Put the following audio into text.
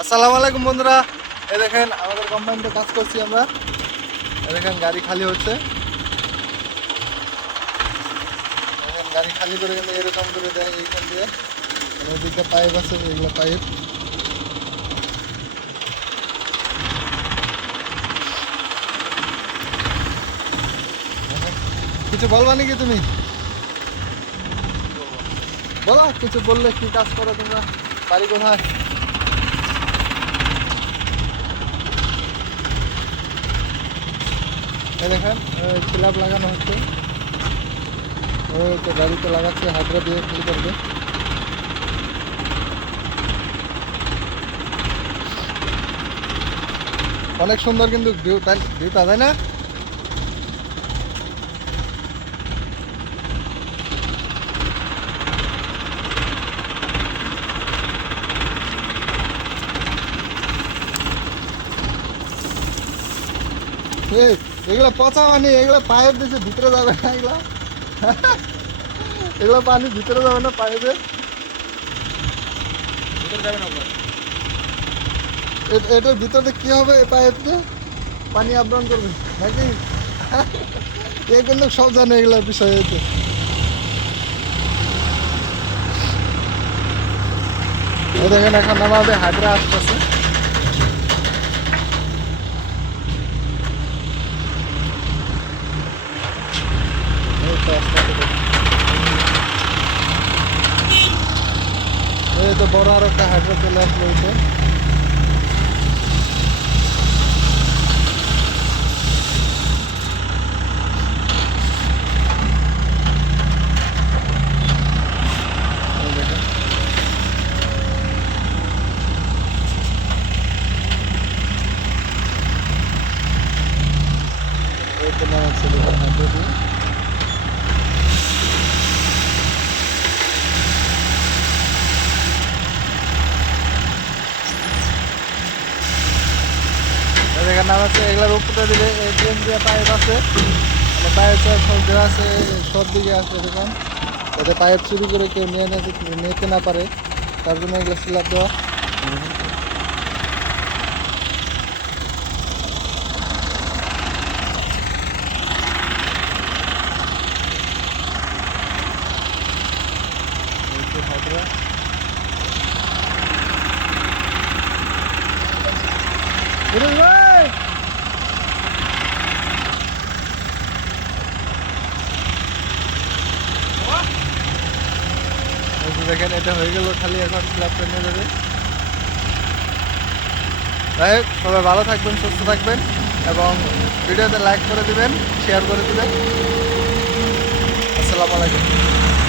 আসসালামু আলাইকুম বন্ধুরা, এই দেখেন আমাদের কোম্পানিতে কাজ করছি আমরা। এই দেখেন গাড়ি খালি হচ্ছে, দেখেন গাড়ি খালি করে কিন্তু এরকম করে দেয় এইখান দিয়ে। মানে ওইদিকে পাইপ আছে, এগুলো পাইপ। কিছু বলবা নাকি তুমি? বলো, কিছু বললে কি কাজ করো তোমরা, বাড়ি কোথায়? এই দেখেন স্ল্যাব লাগানো হচ্ছে, ওই তো গাড়িতে লাগাচ্ছে, হাতরা দিয়ে ফিল করবে। অনেক সুন্দর কিন্তু ভিউটা, তাই না? এই এগুলো পচা পানি, এগুলো পাইপ দিয়েছে, ভিতরে যাবে না এগুলো। এগুলো পানি ভিতরে যাবে না, পাইপের ভিতরে যাবে না ওগুলো। এটার ভিতরে কি হবে? পাইপ দিয়ে পানি আপডাউন করবে নাকি? এ কিন্তু সব জানে এগুলোর বিষয়ে। দেখেন এখন আমাদের হাইড্রা আসতেছে। এই তো বড় আর একটা হাইড্রা চলে আসলো। এই তো নাম ছিল হাইড্রা দিয়ে। এখানে নাম আছে, এগুলোর উপরে দিলে ড্রেন দিয়ে পাইপ আছে, মানে পাইপ সব দেওয়া আছে, সব দিকে আছে এরকম, যাতে পাইপ চুরি করে কেউ নিতে না পারে, তার জন্য এগুলো স্ল্যাব দেওয়া। হাইড্রা দেখেন, এটা হয়ে গেল, খালি এখন স্ল্যাবটা নিয়ে যাবে। যাই হোক, সবাই ভালো থাকবেন, সুস্থ থাকবেন, এবং ভিডিওতে লাইক করে দিবেন, শেয়ার করে দিবেন। আসসালামু আলাইকুম।